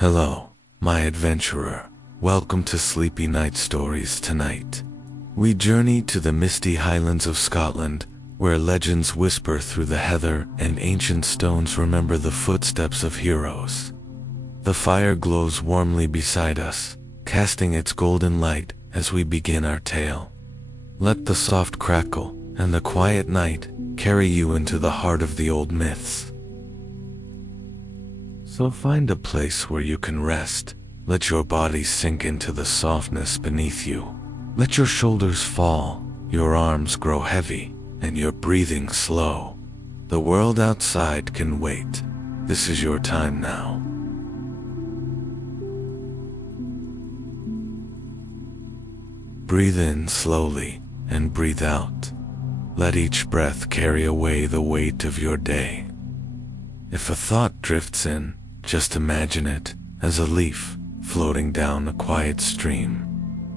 Hello, my adventurer. Welcome to Sleepy Night Stories tonight. We journey to the misty Highlands of Scotland, where legends whisper through the heather and ancient stones remember the footsteps of heroes. The fire glows warmly beside us, casting its golden light as we begin our tale. Let the soft crackle and the quiet night carry you into the heart of the old myths. So find a place where you can rest. Let your body sink into the softness beneath you. Let your shoulders fall, your arms grow heavy, and your breathing slow. The world outside can wait. This is your time now. Breathe in slowly and breathe out. Let each breath carry away the weight of your day. If a thought drifts in, just imagine it as a leaf floating down a quiet stream.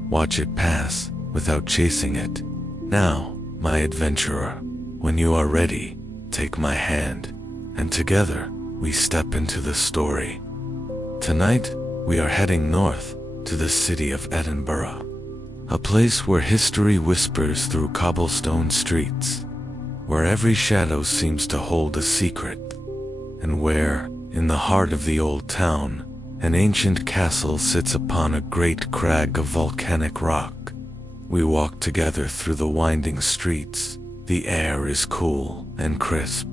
Watch it pass without chasing it. Now, my adventurer, when you are ready, take my hand, and together we step into the story. Tonight, we are heading north to the city of Edinburgh, a place where history whispers through cobblestone streets, where every shadow seems to hold a secret, and where, in the heart of the old town, an ancient castle sits upon a great crag of volcanic rock. We walk together through the winding streets. The air is cool and crisp.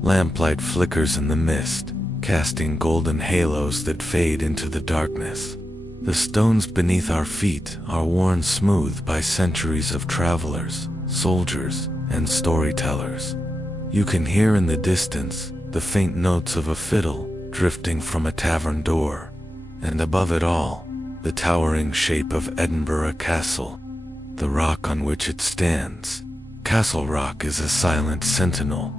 Lamplight flickers in the mist, casting golden halos that fade into the darkness. The stones beneath our feet are worn smooth by centuries of travelers, soldiers, and storytellers. You can hear in the distance the faint notes of a fiddle drifting from a tavern door, and above it all, the towering shape of Edinburgh Castle, the rock on which it stands. Castle Rock is a silent sentinel.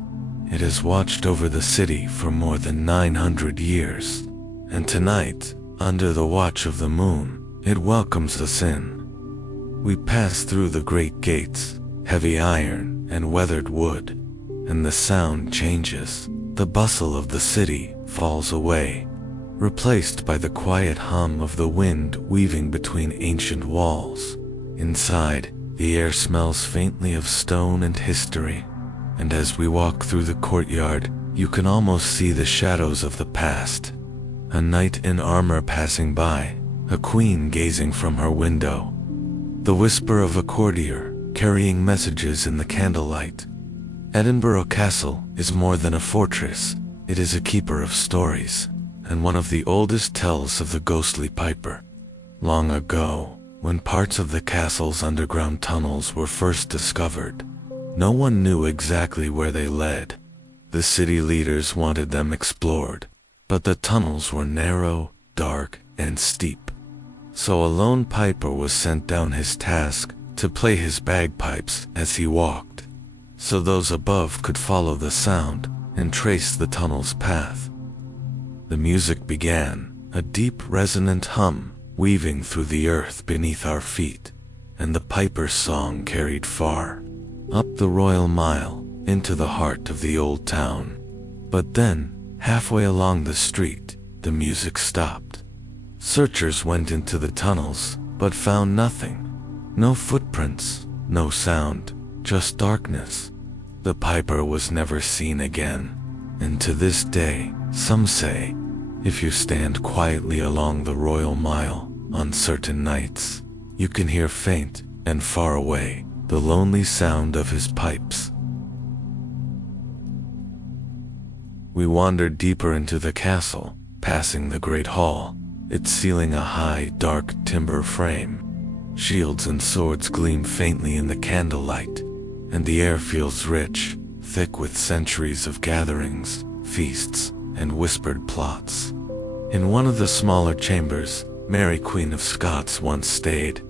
It has watched over the city for more than 900 years, and tonight, under the watch of the moon, it welcomes us in. We pass through the great gates, heavy iron and weathered wood, and the sound changes. The bustle of the city falls away, replaced by the quiet hum of the wind weaving between ancient walls. Inside, the air smells faintly of stone and history, and as we walk through the courtyard, you can almost see the shadows of the past. A knight in armor passing by, a queen gazing from her window, the whisper of a courtier carrying messages in the candlelight. Edinburgh Castle is more than a fortress. It is a keeper of stories, and one of the oldest tells of the ghostly piper. Long ago, when parts of the castle's underground tunnels were first discovered, no one knew exactly where they led. The city leaders wanted them explored, but the tunnels were narrow, dark, and steep. So a lone piper was sent down his task to play his bagpipes as he walked, so those above could follow the sound and trace the tunnel's path. The music began, a deep resonant hum weaving through the earth beneath our feet, and the piper's song carried far, up the Royal Mile, into the heart of the old town. But then, halfway along the street, the music stopped. Searchers went into the tunnels, but found nothing. No footprints, no sound, just darkness. The piper was never seen again, and to this day, some say, if you stand quietly along the Royal Mile on certain nights, you can hear faint and far away the lonely sound of his pipes. We wandered deeper into the castle, passing the great hall, its ceiling a high, dark timber frame. Shields and swords gleam faintly in the candlelight, and the air feels rich, thick with centuries of gatherings, feasts, and whispered plots. In one of the smaller chambers, Mary Queen of Scots once stayed,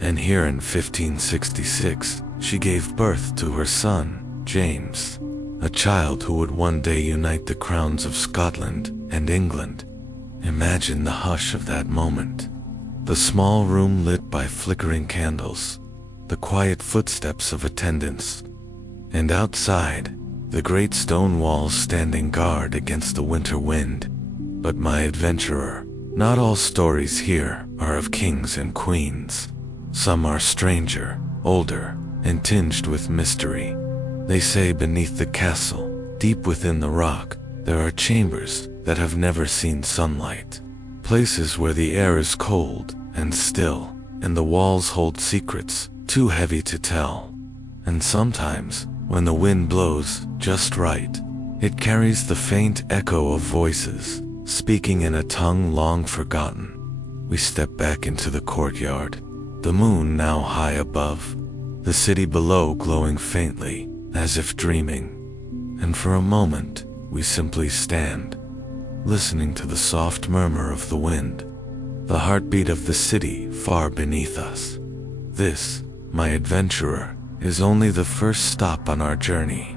and here in 1566, she gave birth to her son, James, a child who would one day unite the crowns of Scotland and England. Imagine the hush of that moment. The small room lit by flickering candles, the quiet footsteps of attendants, and outside, the great stone walls standing guard against the winter wind. But my adventurer, Not all stories here are of kings and queens. Some are stranger, older, and tinged with mystery. They say beneath the castle, deep within the rock, there are chambers that have never seen sunlight. Places where the air is cold and still, and the walls hold secrets too heavy to tell. And sometimes, when the wind blows just right, it carries the faint echo of voices, speaking in a tongue long forgotten. We step back into the courtyard, the moon now high above, the city below glowing faintly, as if dreaming. And for a moment, we simply stand, listening to the soft murmur of the wind, the heartbeat of the city far beneath us. This, my adventurer, is only the first stop on our journey.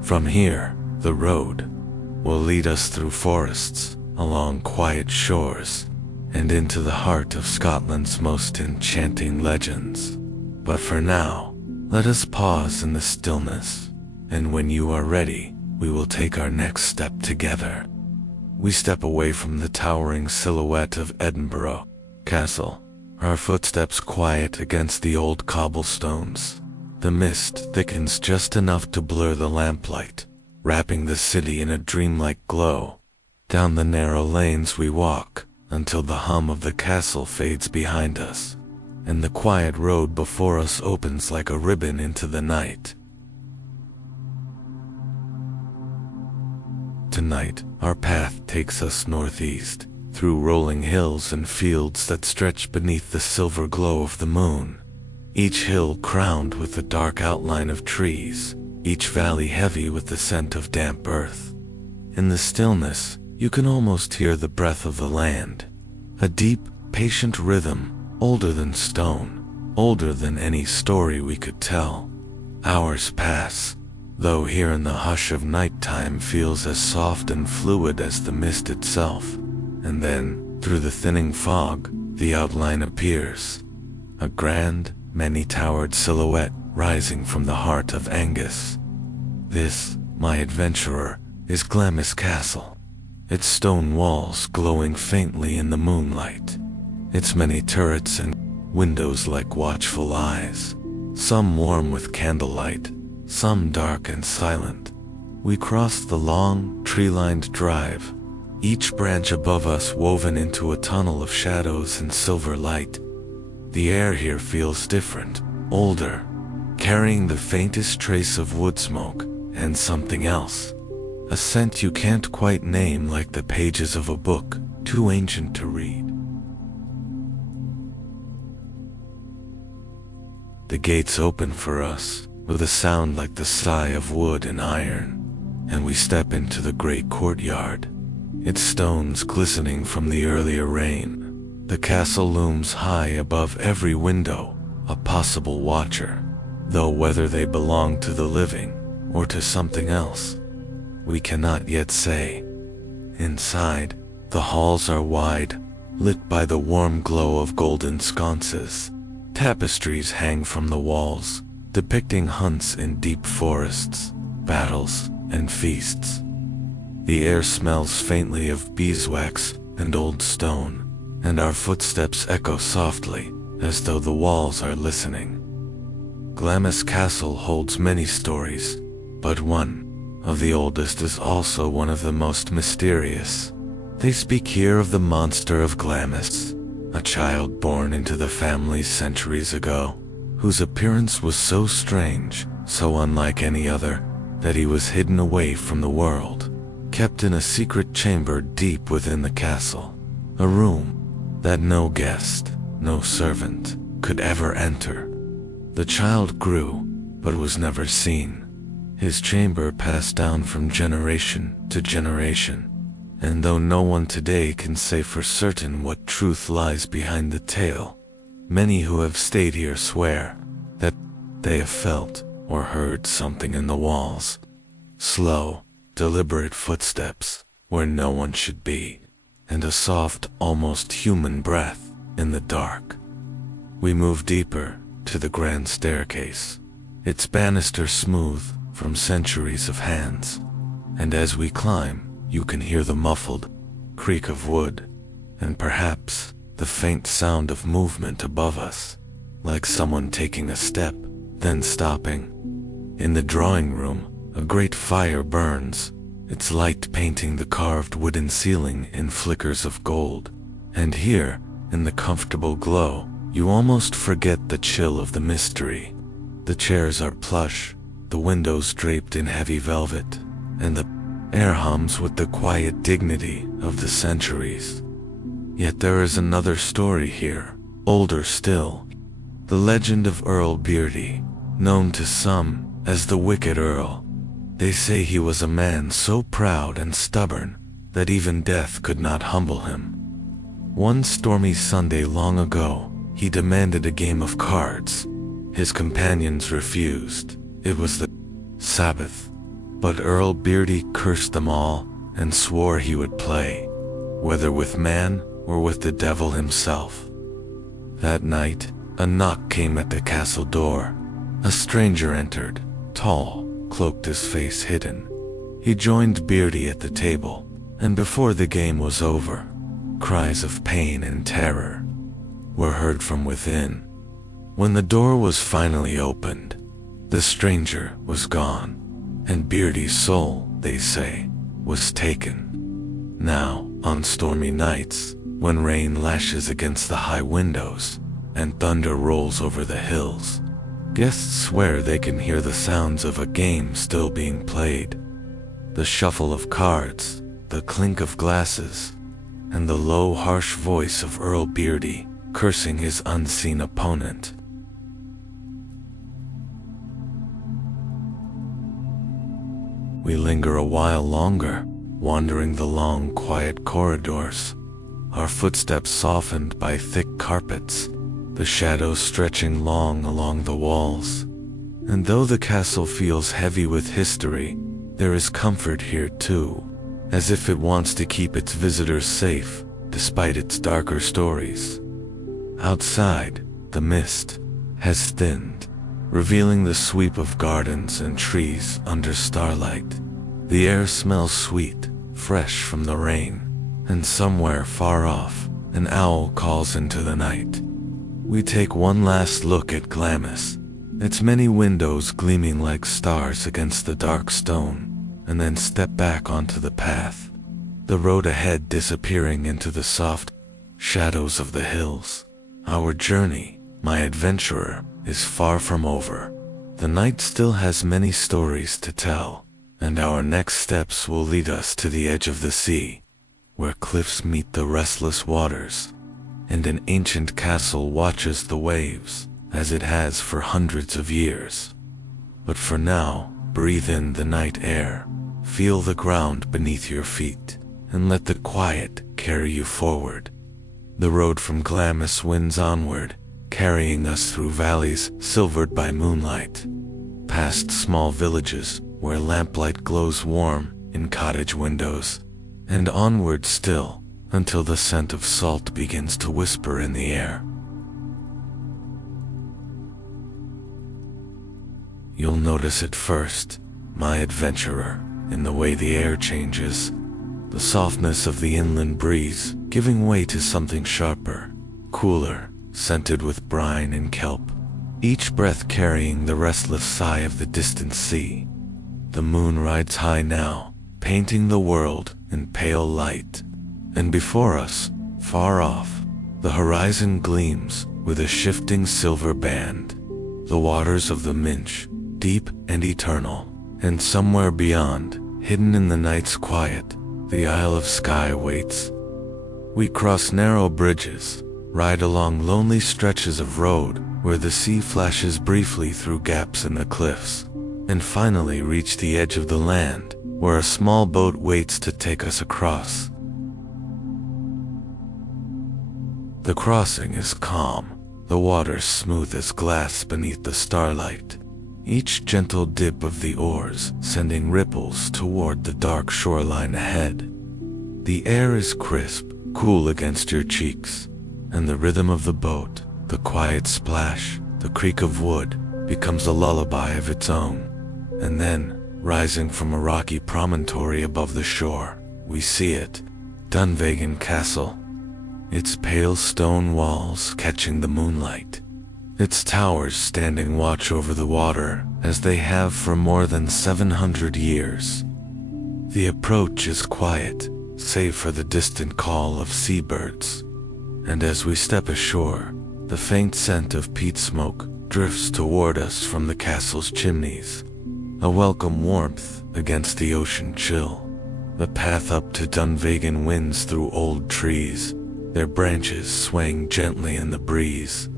From here, the road will lead us through forests, along quiet shores, and into the heart of Scotland's most enchanting legends. But for now, let us pause in the stillness, and when you are ready, we will take our next step together. We step away from the towering silhouette of Edinburgh Castle, our footsteps quiet against the old cobblestones. The mist thickens just enough to blur the lamplight, wrapping the city in a dreamlike glow. Down the narrow lanes we walk, until the hum of the castle fades behind us, and the quiet road before us opens like a ribbon into the night. Tonight, our path takes us northeast, through rolling hills and fields that stretch beneath the silver glow of the moon. Each hill crowned with the dark outline of trees, each valley heavy with the scent of damp earth. In the stillness, you can almost hear the breath of the land, a deep, patient rhythm, older than stone, older than any story we could tell. Hours pass, though here in the hush of nighttime feels as soft and fluid as the mist itself. And then, through the thinning fog, the outline appears, a grand, many-towered silhouette rising from the heart of Angus. This, my adventurer, is Glamis Castle, its stone walls glowing faintly in the moonlight, its many turrets and windows like watchful eyes, some warm with candlelight, some dark and silent. We cross the long, tree-lined drive, each branch above us woven into a tunnel of shadows and silver light. The air here feels different, older, carrying the faintest trace of wood smoke and something else, a scent you can't quite name, like the pages of a book too ancient to read. The gates open for us, with a sound like the sigh of wood and iron, and we step into the great courtyard, its stones glistening from the earlier rain. The castle looms high above every window, a possible watcher, though whether they belong to the living or to something else, we cannot yet say. Inside, the halls are wide, lit by the warm glow of golden sconces. Tapestries hang from the walls, depicting hunts in deep forests, battles, and feasts. The air smells faintly of beeswax and old stone, and our footsteps echo softly, as though the walls are listening. Glamis Castle holds many stories, but one of the oldest is also one of the most mysterious. They speak here of the monster of Glamis, a child born into the family centuries ago, whose appearance was so strange, so unlike any other, that he was hidden away from the world, kept in a secret chamber deep within the castle, a room that no guest, no servant, could ever enter. The child grew, but was never seen. His chamber passed down from generation to generation, and though no one today can say for certain what truth lies behind the tale, many who have stayed here swear that they have felt or heard something in the walls. Slow, deliberate footsteps where no one should be, and a soft, almost human breath in the dark. We move deeper to the grand staircase, its banister smooth from centuries of hands, and as we climb, you can hear the muffled creak of wood, and perhaps the faint sound of movement above us, like someone taking a step, then stopping. In the drawing room, a great fire burns, its light painting the carved wooden ceiling in flickers of gold. And here, in the comfortable glow, you almost forget the chill of the mystery. The chairs are plush, the windows draped in heavy velvet, and the air hums with the quiet dignity of the centuries. Yet there is another story here, older still. The legend of Earl Beardy, known to some as the Wicked Earl. They say he was a man so proud and stubborn that even death could not humble him. One stormy Sunday long ago, he demanded a game of cards. His companions refused. It was the Sabbath. But Earl Beardy cursed them all and swore he would play, whether with man or with the devil himself. That night, a knock came at the castle door. A stranger entered, tall, cloaked, his face hidden. He joined Beardy at the table, and before the game was over, cries of pain and terror were heard from within. When the door was finally opened, the stranger was gone, and Beardy's soul, they say, was taken. Now, on stormy nights, when rain lashes against the high windows and thunder rolls over the hills, guests swear they can hear the sounds of a game still being played. The shuffle of cards, the clink of glasses, and the low, harsh voice of Earl Beardy cursing his unseen opponent. We linger a while longer, wandering the long, quiet corridors, our footsteps softened by thick carpets, the shadows stretching long along the walls. And though the castle feels heavy with history, there is comfort here too, as if it wants to keep its visitors safe, despite its darker stories. Outside, the mist has thinned, revealing the sweep of gardens and trees under starlight. The air smells sweet, fresh from the rain, and somewhere far off, an owl calls into the night. We take one last look at Glamis, its many windows gleaming like stars against the dark stone, and then step back onto the path, the road ahead disappearing into the soft shadows of the hills. Our journey, my adventurer, is far from over. The night still has many stories to tell, and our next steps will lead us to the edge of the sea, where cliffs meet the restless waters, and an ancient castle watches the waves, as it has for hundreds of years. But for now, breathe in the night air, feel the ground beneath your feet, and let the quiet carry you forward. The road from Glamis winds onward, carrying us through valleys silvered by moonlight, past small villages where lamplight glows warm in cottage windows, and onward still until the scent of salt begins to whisper in the air. You'll notice it first, my adventurer, in the way the air changes, the softness of the inland breeze giving way to something sharper, cooler, scented with brine and kelp, each breath carrying the restless sigh of the distant sea. The moon rides high now, painting the world in pale light, and before us, far off, the horizon gleams with a shifting silver band. The waters of the Minch, deep and eternal, and somewhere beyond, hidden in the night's quiet, the Isle of Skye waits. We cross narrow bridges, ride along lonely stretches of road where the sea flashes briefly through gaps in the cliffs, and finally reach the edge of the land, where a small boat waits to take us across. The crossing is calm, the water smooth as glass beneath the starlight, each gentle dip of the oars sending ripples toward the dark shoreline ahead. The air is crisp, cool against your cheeks, and the rhythm of the boat, the quiet splash, the creak of wood, becomes a lullaby of its own. And then, rising from a rocky promontory above the shore, we see it, Dunvegan Castle. its pale stone walls catching the moonlight, its towers standing watch over the water as they have for more than 700 years. The approach is quiet, save for the distant call of seabirds, and as we step ashore, the faint scent of peat smoke drifts toward us from the castle's chimneys, a welcome warmth against the ocean chill. The path up to Dunvegan winds through old trees, their branches swaying gently in the breeze.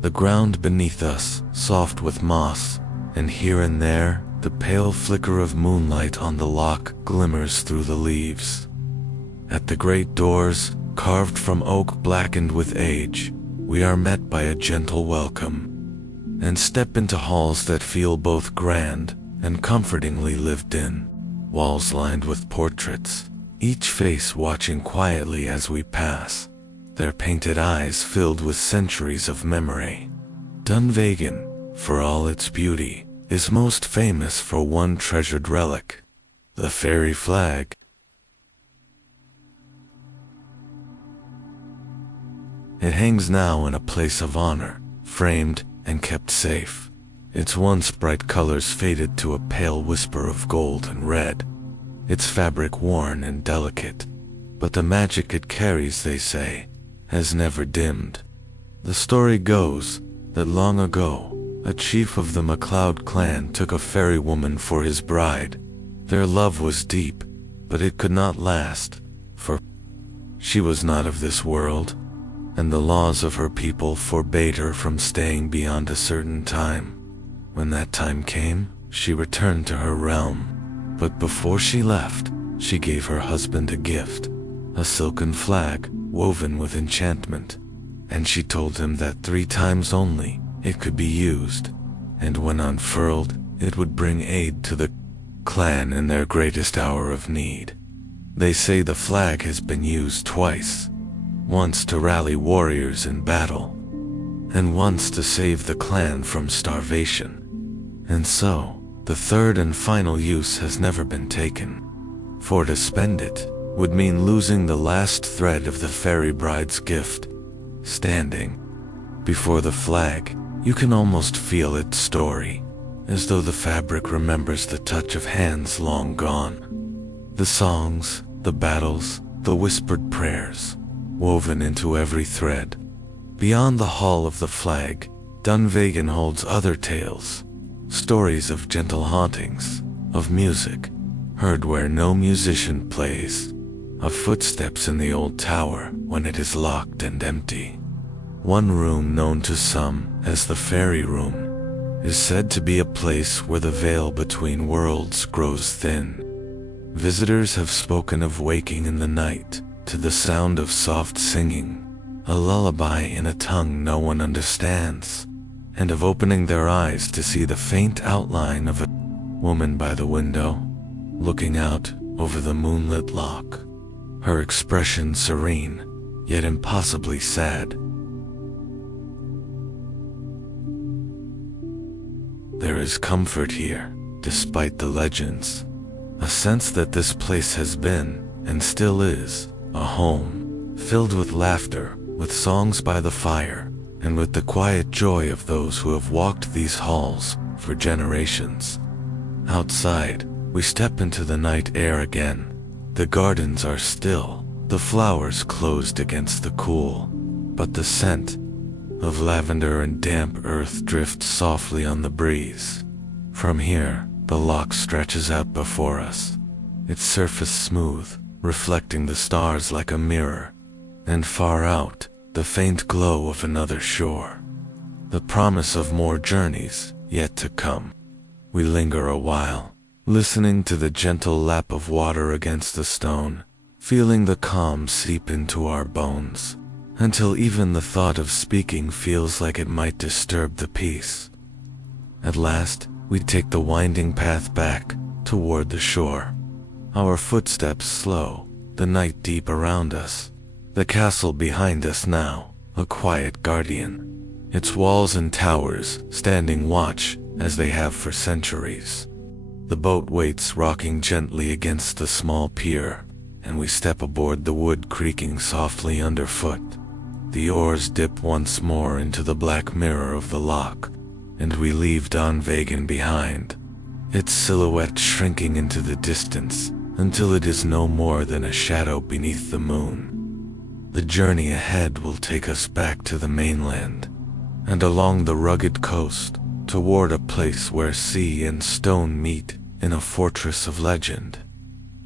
The ground beneath us, soft with moss, and here and there, the pale flicker of moonlight on the loch glimmers through the leaves. At the great doors, carved from oak blackened with age, we are met by a gentle welcome, and step into halls that feel both grand and comfortingly lived in. Walls lined with portraits, each face watching quietly as we pass, their painted eyes filled with centuries of memory. Dunvegan, for all its beauty, is most famous for one treasured relic, the fairy flag. It hangs now in a place of honor, framed and kept safe. Its once bright colors faded to a pale whisper of gold and red, its fabric worn and delicate, but the magic it carries, they say, has never dimmed. The story goes that long ago, a chief of the MacLeod clan took a fairy woman for his bride. Their love was deep, but it could not last, for she was not of this world, and the laws of her people forbade her from staying beyond a certain time. When that time came, she returned to her realm, but before she left, she gave her husband a gift, a silken flag woven with enchantment, and she told him that 3 times only it could be used, and when unfurled, it would bring aid to the clan in their greatest hour of need. They say the flag has been used twice, once to rally warriors in battle, and once to save the clan from starvation. And so, the third and final use has never been taken, for to spend it would mean losing the last thread of the fairy bride's gift. Standing before the flag, you can almost feel its story, as though the fabric remembers the touch of hands long gone. The songs, the battles, the whispered prayers, woven into every thread. Beyond the hall of the flag, Dunvegan holds other tales, stories of gentle hauntings, of music heard where no musician plays, of footsteps in the old tower when it is locked and empty. One room, known to some as the fairy room, is said to be a place where the veil between worlds grows thin. Visitors have spoken of waking in the night to the sound of soft singing, a lullaby in a tongue no one understands, and of opening their eyes to see the faint outline of a woman by the window, looking out over the moonlit loch, her expression serene, yet impossibly sad. There is comfort here, despite the legends, a sense that this place has been, and still is, a home, filled with laughter, with songs by the fire, and with the quiet joy of those who have walked these halls for generations. Outside, we step into the night air again. The gardens are still, the flowers closed against the cool, but the scent of lavender and damp earth drifts softly on the breeze. From here, the loch stretches out before us, its surface smooth, reflecting the stars like a mirror, and far out, the faint glow of another shore, the promise of more journeys yet to come. We linger a while, listening to the gentle lap of water against the stone, feeling the calm seep into our bones, until even the thought of speaking feels like it might disturb the peace. At last, we take the winding path back toward the shore, our footsteps slow, the night deep around us. The castle behind us now, a quiet guardian, its walls and towers standing watch as they have for centuries. The boat waits rocking gently against the small pier, and we step aboard, the wood creaking softly underfoot. The oars dip once more into the black mirror of the loch, and we leave Don Vegan behind, its silhouette shrinking into the distance until it is no more than a shadow beneath the moon. The journey ahead will take us back to the mainland, and along the rugged coast, toward a place where sea and stone meet in a fortress of legend.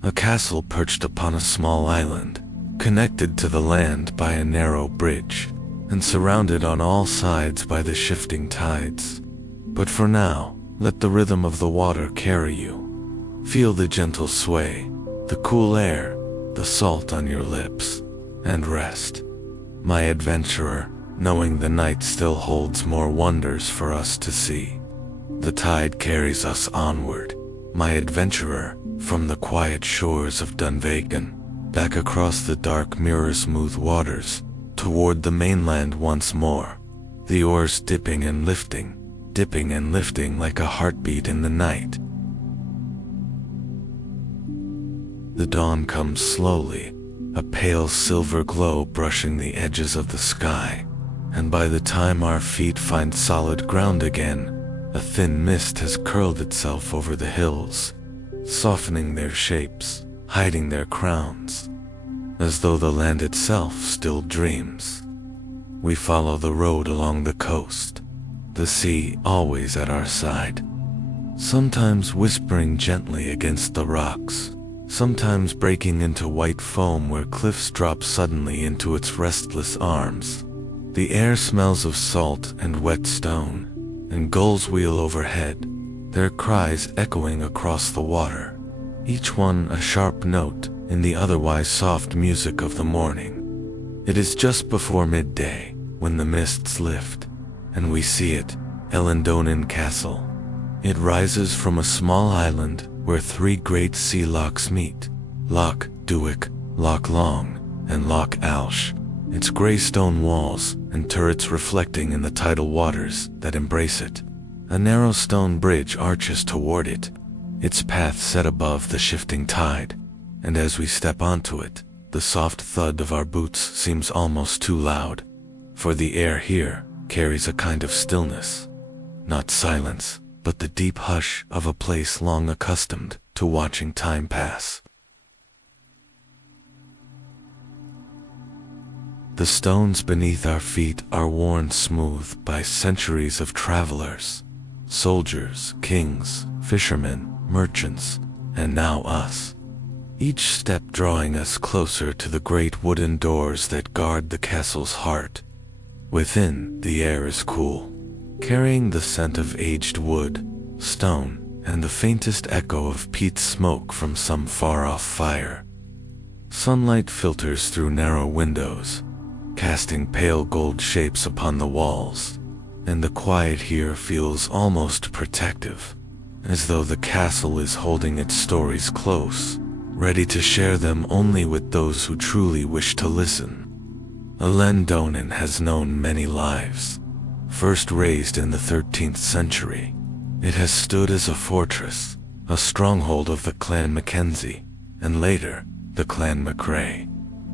A castle perched upon a small island, connected to the land by a narrow bridge, and surrounded on all sides by the shifting tides. But for now, let the rhythm of the water carry you. Feel the gentle sway, the cool air, the salt on your lips, and rest, my adventurer, knowing the night still holds more wonders for us to see. The tide carries us onward, my adventurer, from the quiet shores of Dunvegan, back across the dark mirror-smooth waters, toward the mainland once more, the oars dipping and lifting like a heartbeat in the night. The dawn comes slowly, a pale silver glow brushing the edges of the sky, and by the time our feet find solid ground again, a thin mist has curled itself over the hills, softening their shapes, hiding their crowns, as though the land itself still dreams. We follow the road along the coast, the sea always at our side, sometimes whispering gently against the rocks, sometimes breaking into white foam where cliffs drop suddenly into its restless arms. The air smells of salt and wet stone, and gulls wheel overhead, their cries echoing across the water, each one a sharp note in the otherwise soft music of the morning. It is just before midday when the mists lift, and we see it, Ellendonin Castle. It rises from a small island where three great sea lochs meet, Loch Duick, Loch Long, and Loch Alsh, its grey stone walls and turrets reflecting in the tidal waters that embrace it. A narrow stone bridge arches toward it, its path set above the shifting tide, and as we step onto it, the soft thud of our boots seems almost too loud, for the air here carries a kind of stillness, not silence, but the deep hush of a place long accustomed to watching time pass. The stones beneath our feet are worn smooth by centuries of travelers, soldiers, kings, fishermen, merchants, and now us, each step drawing us closer to the great wooden doors that guard the castle's heart. Within, the air is cool, carrying the scent of aged wood, stone, and the faintest echo of peat smoke from some far-off fire. Sunlight filters through narrow windows, casting pale gold shapes upon the walls, and the quiet here feels almost protective, as though the castle is holding its stories close, ready to share them only with those who truly wish to listen. Ellendonin has known many lives. First raised in the 13th century, it has stood as a fortress, a stronghold of the Clan Mackenzie, and later, the Clan MacRae.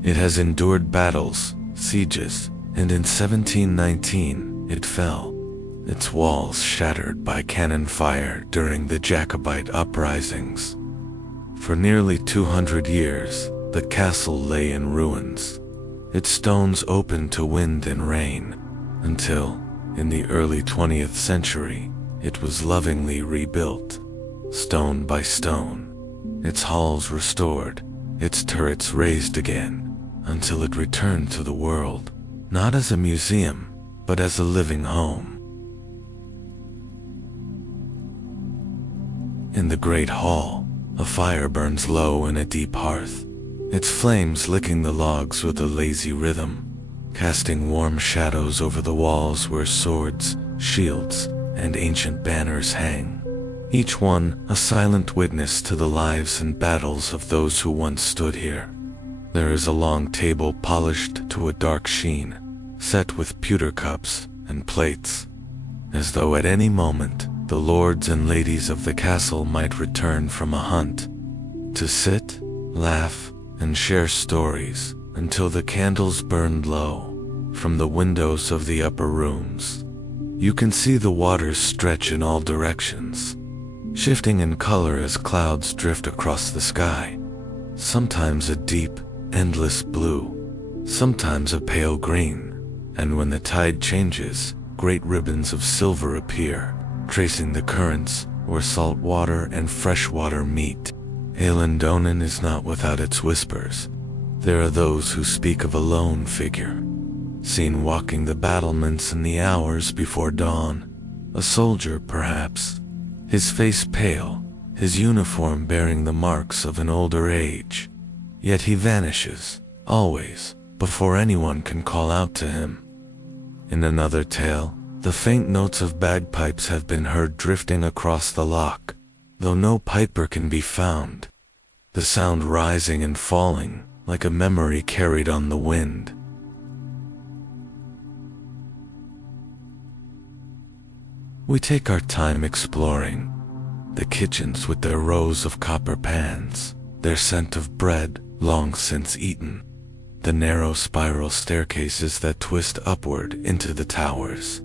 It has endured battles, sieges, and in 1719 it fell, its walls shattered by cannon fire during the Jacobite uprisings. For nearly 200 years, the castle lay in ruins, its stones open to wind and rain, until, in the early 20th century, it was lovingly rebuilt, stone by stone, its halls restored, its turrets raised again, until it returned to the world, not as a museum, but as a living home. In the great hall, a fire burns low in a deep hearth, its flames licking the logs with a lazy rhythm, casting warm shadows over the walls where swords, shields, and ancient banners hang, each one a silent witness to the lives and battles of those who once stood here. There is a long table polished to a dark sheen, set with pewter cups and plates, as though at any moment the lords and ladies of the castle might return from a hunt, to sit, laugh, and share stories until the candles burned low. From the windows of the upper rooms, you can see the waters stretch in all directions, shifting in color as clouds drift across the sky. Sometimes a deep, endless blue, sometimes a pale green, and when the tide changes, great ribbons of silver appear, tracing the currents where salt water and fresh water meet. Eilean is not without its whispers. There are those who speak of a lone figure, seen walking the battlements in the hours before dawn. A soldier, perhaps, his face pale, his uniform bearing the marks of an older age. Yet he vanishes, always, before anyone can call out to him. In another tale, the faint notes of bagpipes have been heard drifting across the loch, though no piper can be found, the sound rising and falling like a memory carried on the wind. We take our time exploring the kitchens with their rows of copper pans, their scent of bread long since eaten, the narrow spiral staircases that twist upward into the towers,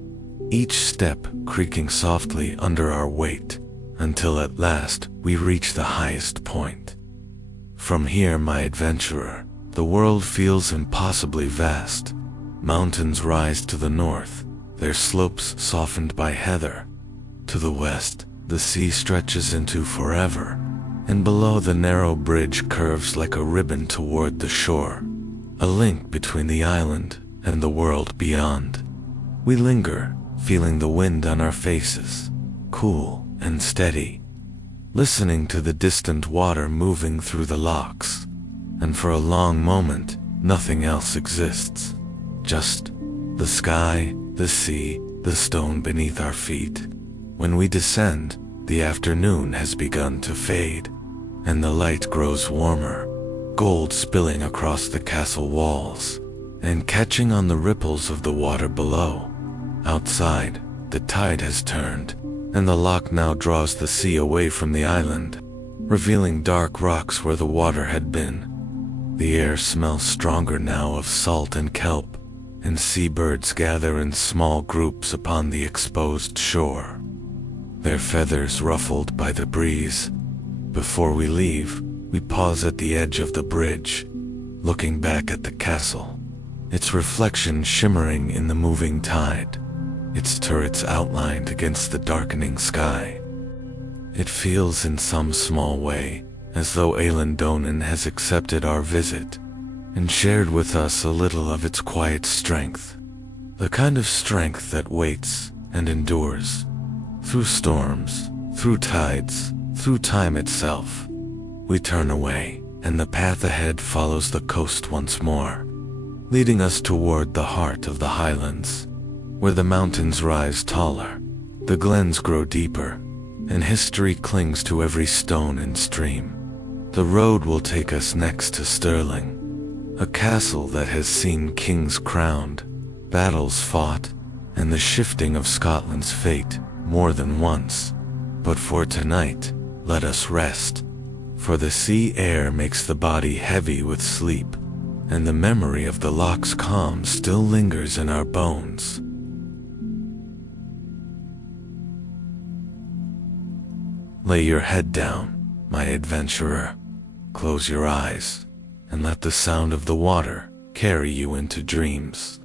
each step creaking softly under our weight, until at last we reach the highest point. From here, my adventurer, the world feels impossibly vast. Mountains rise to the north, their slopes softened by heather. To the west, the sea stretches into forever, and below the narrow bridge curves like a ribbon toward the shore, a link between the island and the world beyond. We linger, feeling the wind on our faces, cool and steady, listening to the distant water moving through the lochs, and for a long moment, nothing else exists. Just the sky, the sea, the stone beneath our feet. When we descend, the afternoon has begun to fade, and the light grows warmer, gold spilling across the castle walls, and catching on the ripples of the water below. Outside, the tide has turned, and the loch now draws the sea away from the island, revealing dark rocks where the water had been. The air smells stronger now of salt and kelp, and seabirds gather in small groups upon the exposed shore, their feathers ruffled by the breeze. Before we leave, we pause at the edge of the bridge, looking back at the castle, its reflection shimmering in the moving tide, its turrets outlined against the darkening sky. It feels in some small way as though Eilean has accepted our visit and shared with us a little of its quiet strength, the kind of strength that waits and endures through storms, through tides, through time itself. We turn away, and the path ahead follows the coast once more, leading us toward the heart of the Highlands, where the mountains rise taller, the glens grow deeper, and history clings to every stone and stream. The road will take us next to Stirling, a castle that has seen kings crowned, battles fought, and the shifting of Scotland's fate more than once. But for tonight, let us rest, for the sea air makes the body heavy with sleep, and the memory of the loch's calm still lingers in our bones. Lay your head down, my adventurer. Close your eyes, and let the sound of the water carry you into dreams.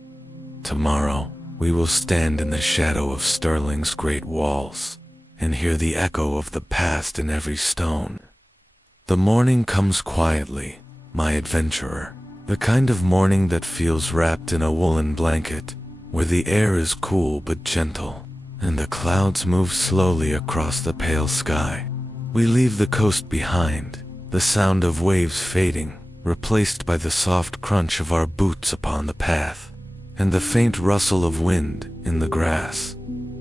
Tomorrow, we will stand in the shadow of Stirling's great walls, and hear the echo of the past in every stone. The morning comes quietly, my adventurer, the kind of morning that feels wrapped in a woolen blanket, where the air is cool but gentle, and the clouds move slowly across the pale sky. We leave the coast behind, the sound of waves fading, replaced by the soft crunch of our boots upon the path, and the faint rustle of wind in the grass.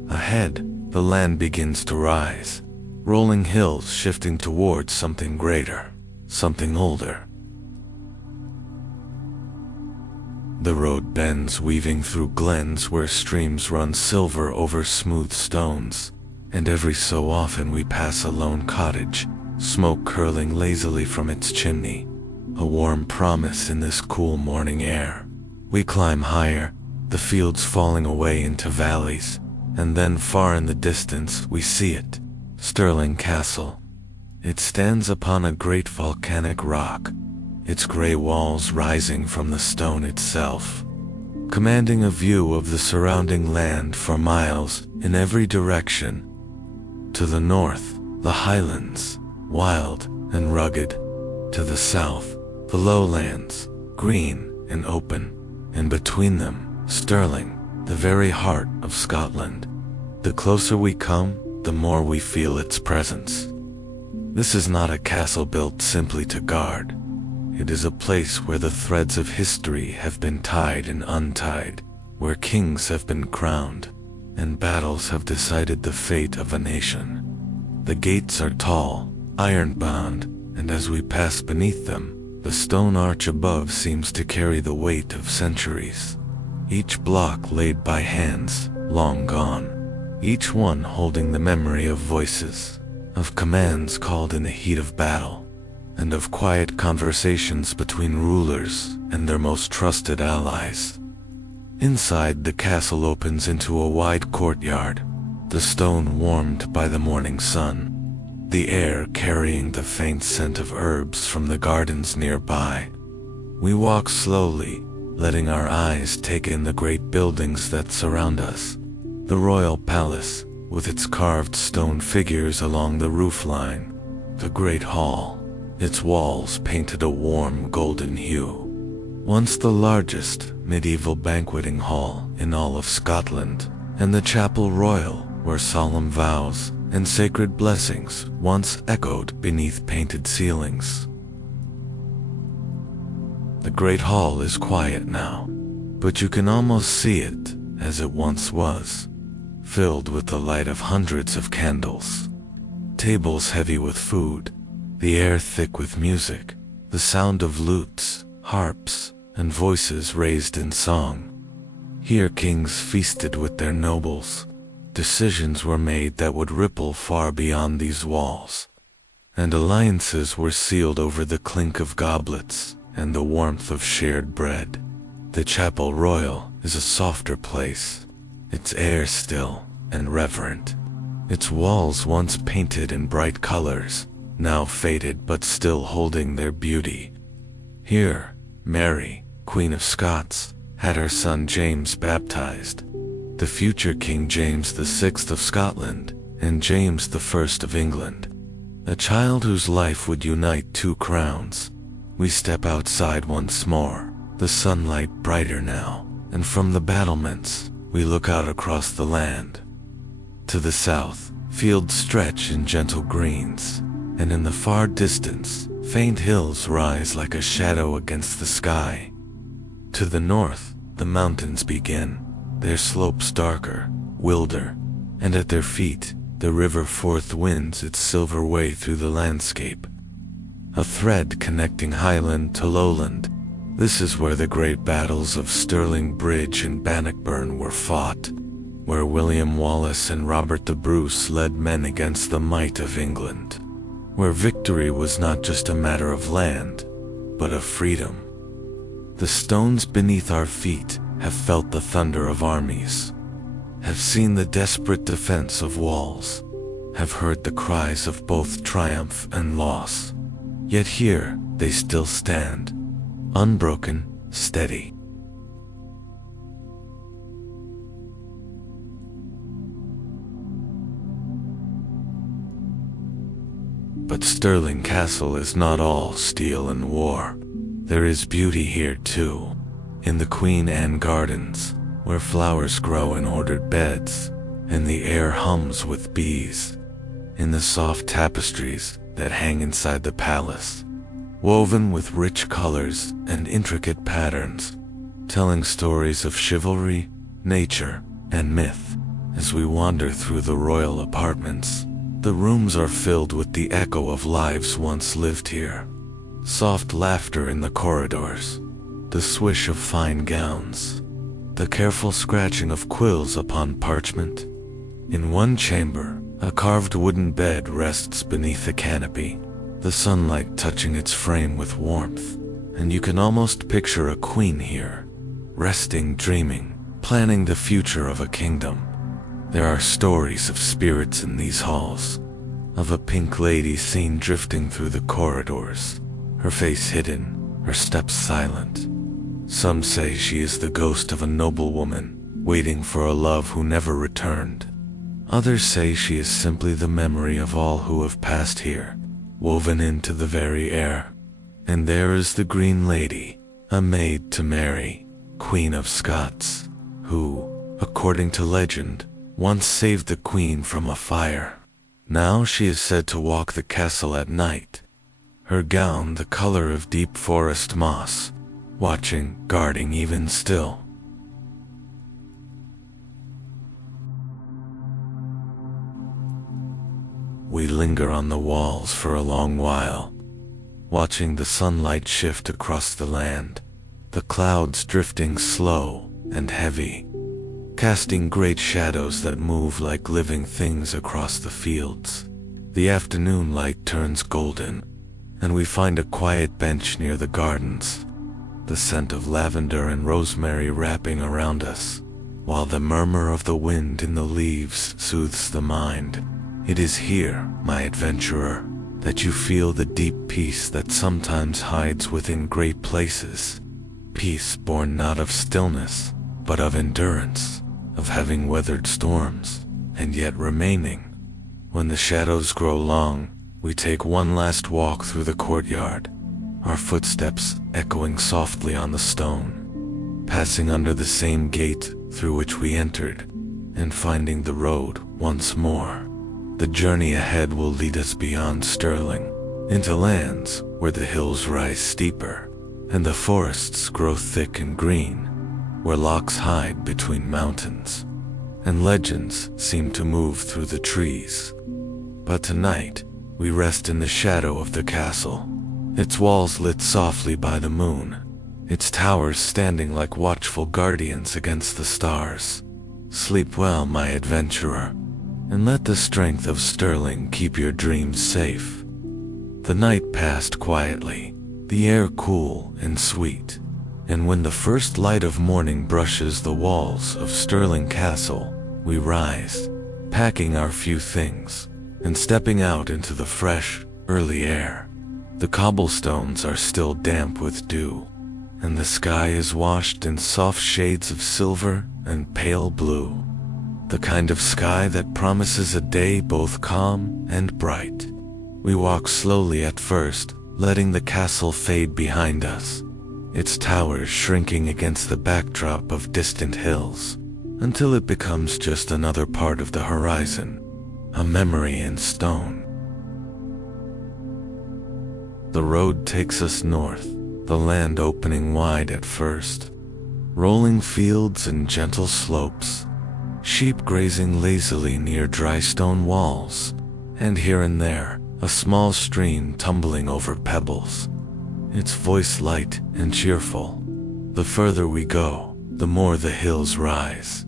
Ahead, the land begins to rise, rolling hills shifting towards something greater, something older. The road bends, weaving through glens where streams run silver over smooth stones, and every so often we pass a lone cottage, smoke curling lazily from its chimney. a warm promise in this cool morning air. We climb higher, the fields falling away into valleys, and then far in the distance we see it, Stirling Castle. It stands upon a great volcanic rock, its gray walls rising from the stone itself, commanding a view of the surrounding land for miles in every direction. To the north, the Highlands, wild and rugged. To the south, the lowlands, green and open. And between them, Stirling, the very heart of Scotland. The closer we come, the more we feel its presence. This is not a castle built simply to guard. It is a place where the threads of history have been tied and untied, where kings have been crowned, and battles have decided the fate of a nation. The gates are tall, iron-bound, and as we pass beneath them, the stone arch above seems to carry the weight of centuries. Each block laid by hands long gone, each one holding the memory of voices, of commands called in the heat of battle, and of quiet conversations between rulers and their most trusted allies. Inside, the castle opens into a wide courtyard, the stone warmed by the morning sun, the air carrying the faint scent of herbs from the gardens nearby. We walk slowly, letting our eyes take in the great buildings that surround us. The royal palace, with its carved stone figures along the roofline. The great hall, its walls painted a warm golden hue. Once the largest medieval banqueting hall in all of Scotland, and the chapel royal, where solemn vows and sacred blessings once echoed beneath painted ceilings. The great hall is quiet now, but you can almost see it as it once was, filled with the light of hundreds of candles, tables heavy with food, the air thick with music, the sound of lutes, harps, and voices raised in song. Here kings feasted with their nobles. Decisions were made that would ripple far beyond these walls, and alliances were sealed over the clink of goblets and the warmth of shared bread. The chapel royal is a softer place, its air still and reverent, its walls once painted in bright colors, now faded but still holding their beauty. Here, Mary, Queen of Scots, had her son James baptized, the future King James VI of Scotland and James I of England, a child whose life would unite two crowns. We step outside once more, the sunlight brighter now, and from the battlements, we look out across the land. To the south, fields stretch in gentle greens, and in the far distance, faint hills rise like a shadow against the sky. To the north, the mountains begin, their slopes darker, wilder, and at their feet, the river Forth winds its silver way through the landscape. A thread connecting highland to lowland. This is where the great battles of Stirling Bridge and Bannockburn were fought, where William Wallace and Robert the Bruce led men against the might of England, where victory was not just a matter of land, but of freedom. The stones beneath our feet have felt the thunder of armies, have seen the desperate defense of walls, have heard the cries of both triumph and loss. Yet here they still stand, unbroken, steady. But Stirling Castle is not all steel and war. There is beauty here too, in the Queen Anne Gardens, where flowers grow in ordered beds, and the air hums with bees, in the soft tapestries that hang inside the palace, woven with rich colors and intricate patterns, telling stories of chivalry, nature, and myth. As we wander through the royal apartments, the rooms are filled with the echo of lives once lived here. Soft laughter in the corridors, the swish of fine gowns, the careful scratching of quills upon parchment. In one chamber, a carved wooden bed rests beneath a canopy, the sunlight touching its frame with warmth. and you can almost picture a queen here, resting, dreaming, planning the future of a kingdom. There are stories of spirits in these halls, of a pink lady seen drifting through the corridors, her face hidden, her steps silent. Some say she is the ghost of a noble woman, waiting for a love who never returned. Others say she is simply the memory of all who have passed here, woven into the very air. And there is the Green Lady, a maid to Mary, Queen of Scots, who, according to legend, once saved the Queen from a fire. Now she is said to walk the castle at night, her gown the color of deep forest moss, watching, guarding even still. We linger on the walls for a long while, watching the sunlight shift across the land, the clouds drifting slow and heavy, casting great shadows that move like living things across the fields. The afternoon light turns golden, and we find a quiet bench near the gardens, the scent of lavender and rosemary wrapping around us, while the murmur of the wind in the leaves soothes the mind. It is here, my adventurer, that you feel the deep peace that sometimes hides within great places. Peace born not of stillness, but of endurance, of having weathered storms, and yet remaining. When the shadows grow long, we take one last walk through the courtyard, our footsteps echoing softly on the stone, passing under the same gate through which we entered, and finding the road once more. The journey ahead will lead us beyond Stirling, into lands where the hills rise steeper, and the forests grow thick and green, where lochs hide between mountains, and legends seem to move through the trees. But tonight, we rest in the shadow of the castle, its walls lit softly by the moon, its towers standing like watchful guardians against the stars. Sleep well, my adventurer, and let the strength of Stirling keep your dreams safe. The night passed quietly, the air cool and sweet, and when the first light of morning brushes the walls of Stirling Castle, we rise, packing our few things, and stepping out into the fresh, early air. The cobblestones are still damp with dew, and the sky is washed in soft shades of silver and pale blue, the kind of sky that promises a day both calm and bright. We walk slowly at first, letting the castle fade behind us, its towers shrinking against the backdrop of distant hills, until it becomes just another part of the horizon, a memory in stone. The road takes us north, the land opening wide at first, rolling fields and gentle slopes, sheep grazing lazily near dry stone walls, and here and there, a small stream tumbling over pebbles, its voice light and cheerful. The further we go, the more the hills rise,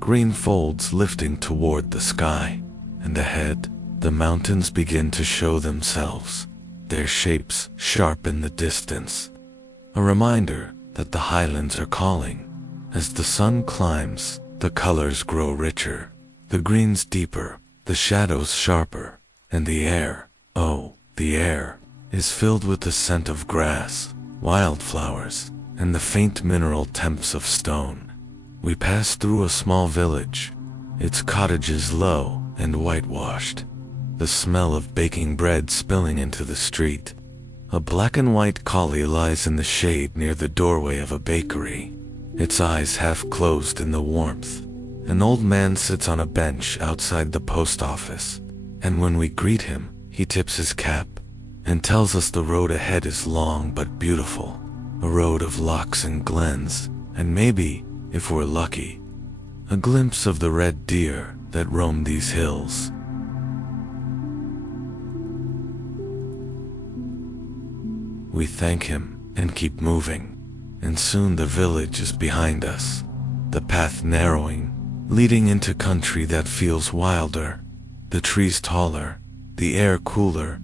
green folds lifting toward the sky, and ahead, the mountains begin to show themselves, their shapes sharp in the distance, a reminder that the Highlands are calling. As the sun climbs, the colors grow richer, the greens deeper, the shadows sharper, and the air, oh, the air, is filled with the scent of grass, wildflowers, and the faint mineral temps of stone. We pass through a small village, its cottages low and whitewashed, the smell of baking bread spilling into the street. A black and white collie lies in the shade near the doorway of a bakery, its eyes half closed in the warmth. An old man sits on a bench outside the post office, and when we greet him, he tips his cap and tells us the road ahead is long but beautiful, a road of lochs and glens, and maybe, if we're lucky, a glimpse of the red deer that roam these hills. We thank him and keep moving, and soon the village is behind us, the path narrowing, leading into country that feels wilder, the trees taller, the air cooler.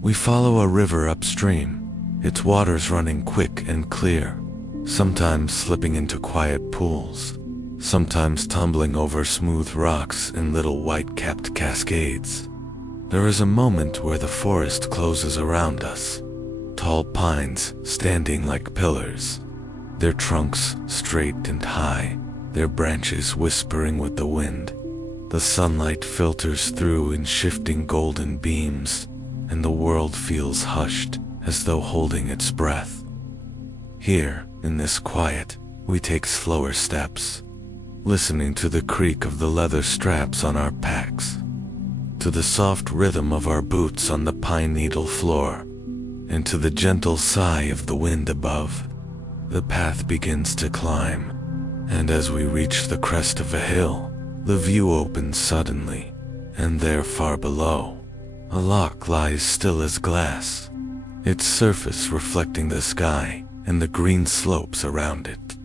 We follow a river upstream, its waters running quick and clear, sometimes slipping into quiet pools, sometimes tumbling over smooth rocks in little white-capped cascades. There is a moment where the forest closes around us, tall pines standing like pillars, their trunks straight and high, their branches whispering with the wind. The sunlight filters through in shifting golden beams, and the world feels hushed, as though holding its breath. Here, in this quiet, we take slower steps, listening to the creak of the leather straps on our packs, to the soft rhythm of our boots on the pine needle floor, and to the gentle sigh of the wind above. The path begins to climb, and as we reach the crest of a hill, the view opens suddenly, and there far below, a loch lies still as glass, its surface reflecting the sky and the green slopes around it.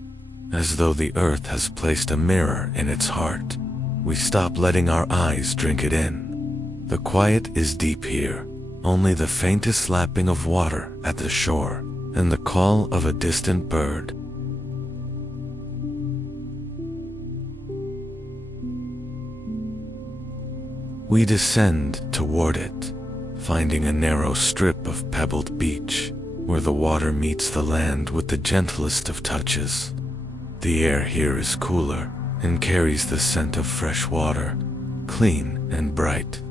As though the earth has placed a mirror in its heart, we stop letting our eyes drink it in. The quiet is deep here, only the faintest lapping of water at the shore and the call of a distant bird. We descend toward it, finding a narrow strip of pebbled beach where the water meets the land with the gentlest of touches. The air here is cooler and carries the scent of fresh water, clean and bright.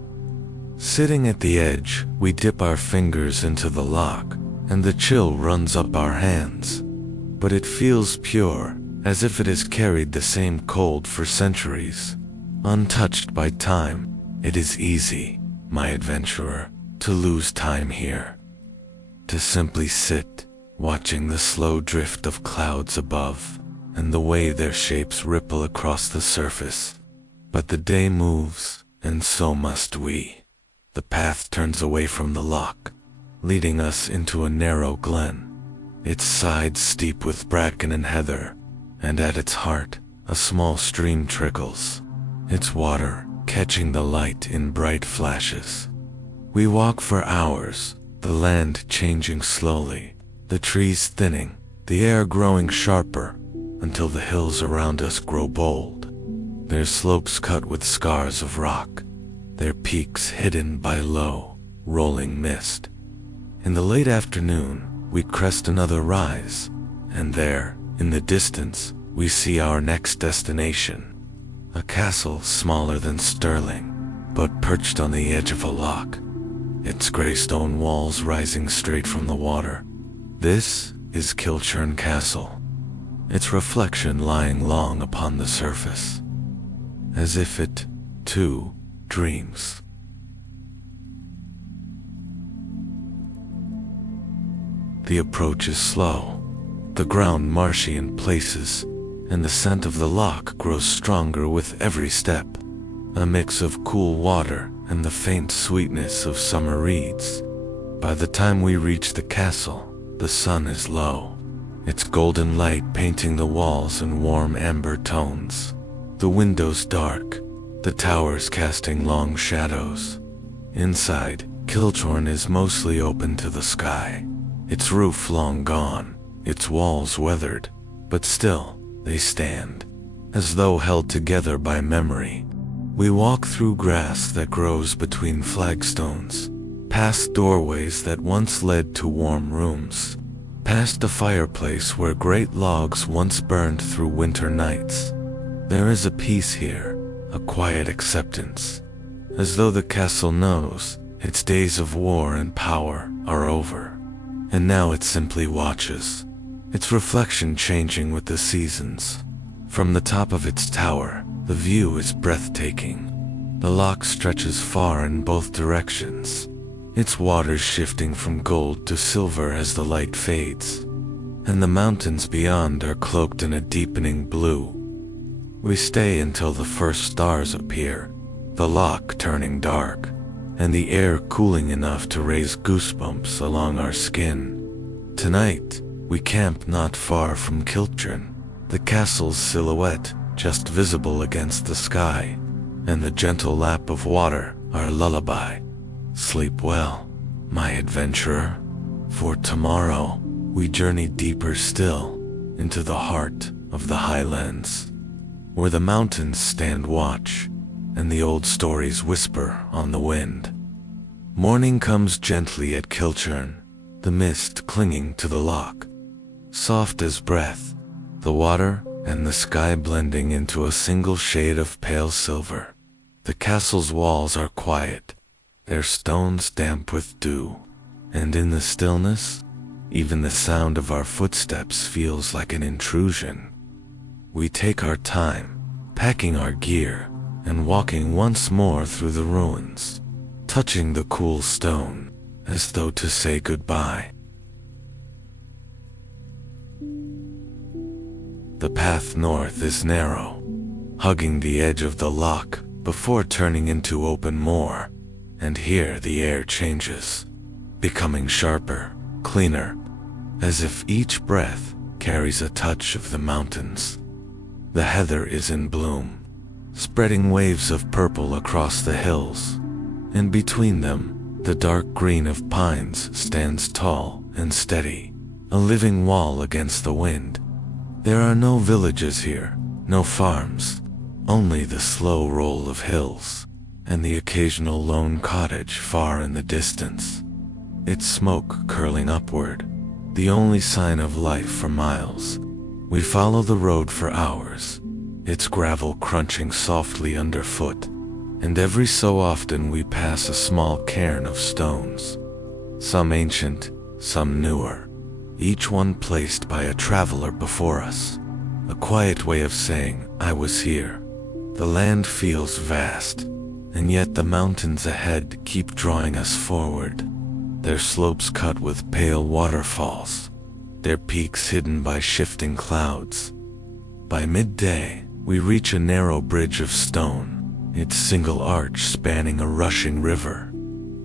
Sitting at the edge, we dip our fingers into the loch, and the chill runs up our hands. But it feels pure, as if it has carried the same cold for centuries. Untouched by time, it is easy, my adventurer, to lose time here. To simply sit, watching the slow drift of clouds above, and the way their shapes ripple across the surface. But the day moves, and so must we. The path turns away from the loch, leading us into a narrow glen, its sides steep with bracken and heather, and at its heart, a small stream trickles, its water catching the light in bright flashes. We walk for hours, the land changing slowly, the trees thinning, the air growing sharper, until the hills around us grow bold, their slopes cut with scars of rock, their peaks hidden by low, rolling mist. In the late afternoon, we crest another rise, and there, in the distance, we see our next destination. A castle smaller than Stirling, but perched on the edge of a loch, its gray stone walls rising straight from the water. This is Kilchurn Castle, its reflection lying long upon the surface, as if it, too, dreams. The approach is slow, the ground marshy in places, and the scent of the loch grows stronger with every step, a mix of cool water and the faint sweetness of summer reeds. By the time we reach the castle, the sun is low, its golden light painting the walls in warm amber tones, the windows dark, the towers casting long shadows. Inside, Kilchurn is mostly open to the sky, its roof long gone, its walls weathered, but still, they stand, as though held together by memory. We walk through grass that grows between flagstones, past doorways that once led to warm rooms, past a fireplace where great logs once burned through winter nights. There is a peace here, a quiet acceptance, as though the castle knows its days of war and power are over, and now it simply watches, its reflection changing with the seasons. From the top of its tower, the view is breathtaking. The loch stretches far in both directions, its waters shifting from gold to silver as the light fades, and the mountains beyond are cloaked in a deepening blue. We stay until the first stars appear, the loch turning dark, and the air cooling enough to raise goosebumps along our skin. Tonight, we camp not far from Kilchurn, the castle's silhouette just visible against the sky, and the gentle lap of water our lullaby. Sleep well, my adventurer. For tomorrow, we journey deeper still into the heart of the Highlands, where the mountains stand watch and the old stories whisper on the wind. Morning comes gently at Kilchurn, the mist clinging to the loch, soft as breath, the water and the sky blending into a single shade of pale silver. The castle's walls are quiet, their stones damp with dew, and in the stillness, even the sound of our footsteps feels like an intrusion. We take our time, packing our gear, and walking once more through the ruins, touching the cool stone, as though to say goodbye. The path north is narrow, hugging the edge of the loch before turning into open moor, and here the air changes, becoming sharper, cleaner, as if each breath carries a touch of the mountains. The heather is in bloom, spreading waves of purple across the hills, and between them, the dark green of pines stands tall and steady, a living wall against the wind. There are no villages here, no farms, only the slow roll of hills, and the occasional lone cottage far in the distance, its smoke curling upward, the only sign of life for miles. We follow the road for hours, its gravel crunching softly underfoot, and every so often we pass a small cairn of stones, some ancient, some newer, each one placed by a traveler before us, a quiet way of saying, "I was here." The land feels vast, and yet the mountains ahead keep drawing us forward, their slopes cut with pale waterfalls, their peaks hidden by shifting clouds. By midday, we reach a narrow bridge of stone, its single arch spanning a rushing river,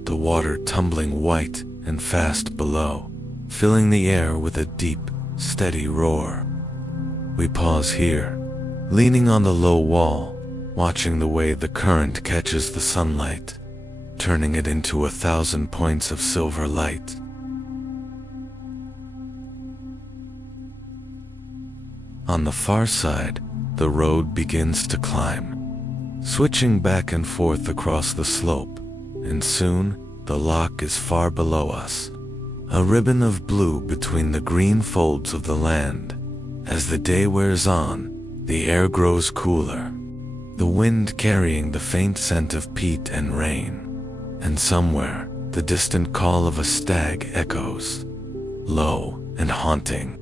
the water tumbling white and fast below, filling the air with a deep, steady roar. We pause here, leaning on the low wall, watching the way the current catches the sunlight, turning it into 1,000 points of silver light. On the far side, the road begins to climb, switching back and forth across the slope, and soon the loch is far below us, a ribbon of blue between the green folds of the land. As the day wears on, the air grows cooler, the wind carrying the faint scent of peat and rain, and somewhere the distant call of a stag echoes, low and haunting.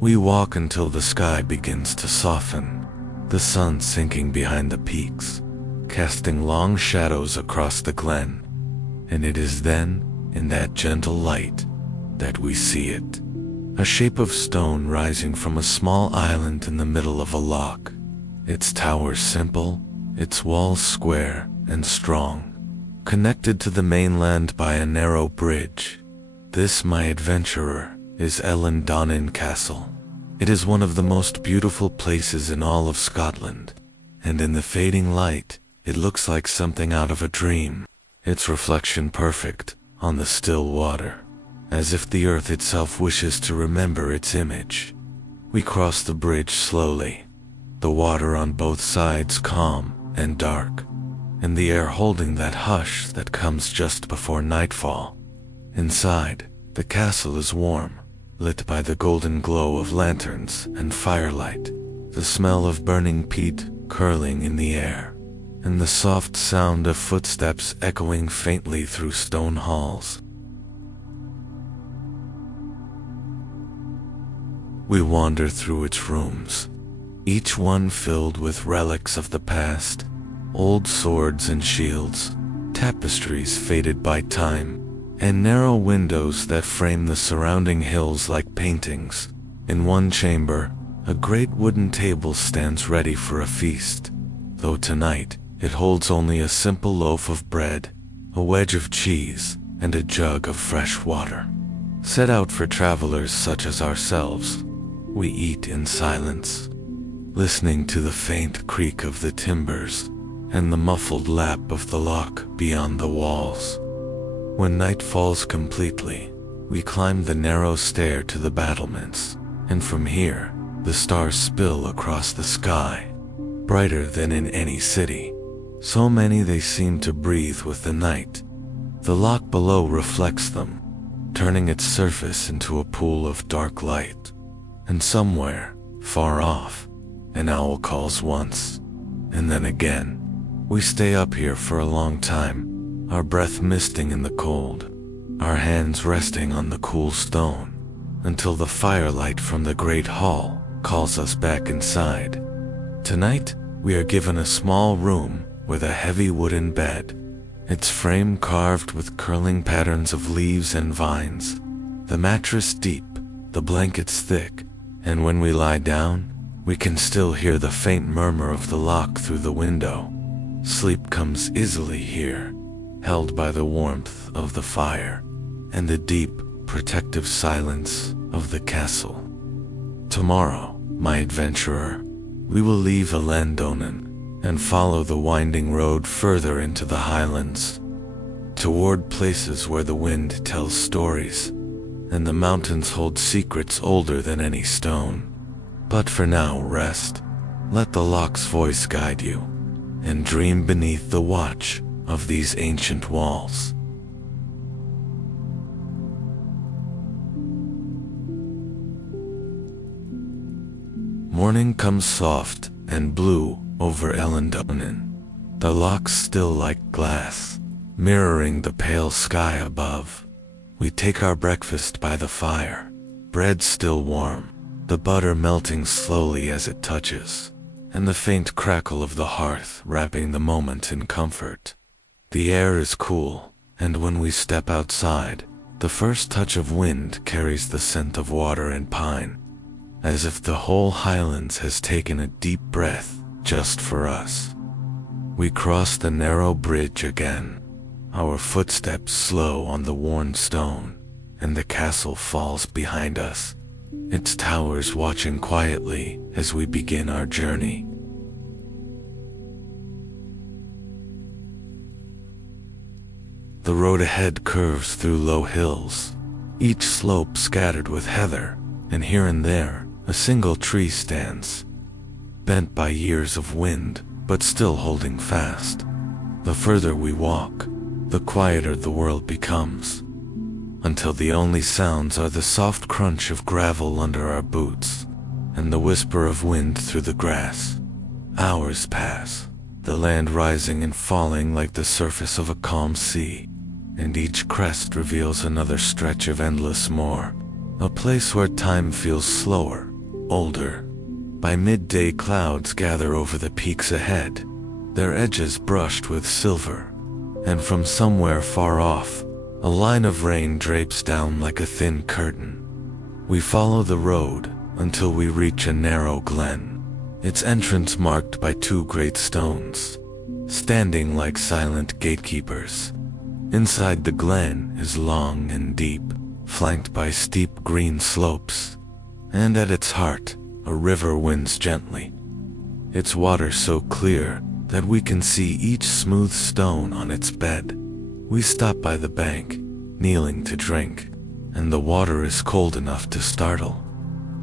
We walk until the sky begins to soften, the sun sinking behind the peaks, casting long shadows across the glen, and it is then, in that gentle light, that we see it, a shape of stone rising from a small island in the middle of a loch, its towers simple, its walls square and strong, connected to the mainland by a narrow bridge. This, my adventurer, is Ellen Donnan Castle. It is one of the most beautiful places in all of Scotland, and in the fading light, it looks like something out of a dream, its reflection perfect on the still water, as if the earth itself wishes to remember its image. We cross the bridge slowly, the water on both sides calm and dark, and the air holding that hush that comes just before nightfall. Inside, the castle is warm, lit by the golden glow of lanterns and firelight, the smell of burning peat curling in the air, and the soft sound of footsteps echoing faintly through stone halls. We wander through its rooms, each one filled with relics of the past, old swords and shields, tapestries faded by time, and narrow windows that frame the surrounding hills like paintings. In one chamber, a great wooden table stands ready for a feast, though tonight it holds only a simple loaf of bread, a wedge of cheese, and a jug of fresh water. Set out for travelers such as ourselves, we eat in silence, listening to the faint creak of the timbers and the muffled lap of the loch beyond the walls. When night falls completely, we climb the narrow stair to the battlements, and from here, the stars spill across the sky, brighter than in any city. So many they seem to breathe with the night. The lock below reflects them, turning its surface into a pool of dark light. And somewhere, far off, an owl calls once, and then again. We stay up here for a long time, our breath misting in the cold, our hands resting on the cool stone, until the firelight from the great hall calls us back inside. Tonight, we are given a small room with a heavy wooden bed, its frame carved with curling patterns of leaves and vines, the mattress deep, the blankets thick, and when we lie down, we can still hear the faint murmur of the lock through the window. Sleep comes easily here, held by the warmth of the fire and the deep, protective silence of the castle. Tomorrow, my adventurer, we will leave Alandonan and follow the winding road further into the Highlands, toward places where the wind tells stories and the mountains hold secrets older than any stone. But for now, rest. Let the lock's voice guide you, and dream beneath the watch of these ancient walls. Morning comes soft and blue over Alandonan, the locks still like glass, mirroring the pale sky above. We take our breakfast by the fire, bread still warm, the butter melting slowly as it touches, and the faint crackle of the hearth wrapping the moment in comfort. The air is cool, and when we step outside, the first touch of wind carries the scent of water and pine, as if the whole Highlands has taken a deep breath just for us. We cross the narrow bridge again, our footsteps slow on the worn stone, and the castle falls behind us, its towers watching quietly as we begin our journey. The road ahead curves through low hills, each slope scattered with heather, and here and there, a single tree stands, bent by years of wind, but still holding fast. The further we walk, the quieter the world becomes, until the only sounds are the soft crunch of gravel under our boots, and the whisper of wind through the grass. Hours pass, the land rising and falling like the surface of a calm sea, and each crest reveals another stretch of endless moor, a place where time feels slower, older. By midday, clouds gather over the peaks ahead, their edges brushed with silver, and from somewhere far off, a line of rain drapes down like a thin curtain. We follow the road until we reach a narrow glen, its entrance marked by two great stones, standing like silent gatekeepers. Inside the glen is long and deep, flanked by steep green slopes, and at its heart, a river winds gently, its water so clear that we can see each smooth stone on its bed. We stop by the bank, kneeling to drink, and the water is cold enough to startle,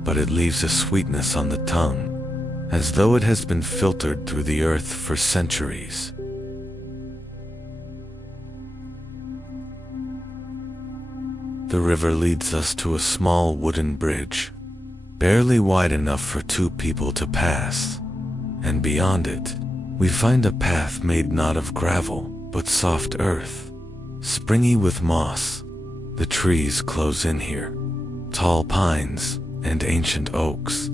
but it leaves a sweetness on the tongue, as though it has been filtered through the earth for centuries. The river leads us to a small wooden bridge, barely wide enough for two people to pass, and beyond it, we find a path made not of gravel, but soft earth, springy with moss. The trees close in here, tall pines and ancient oaks,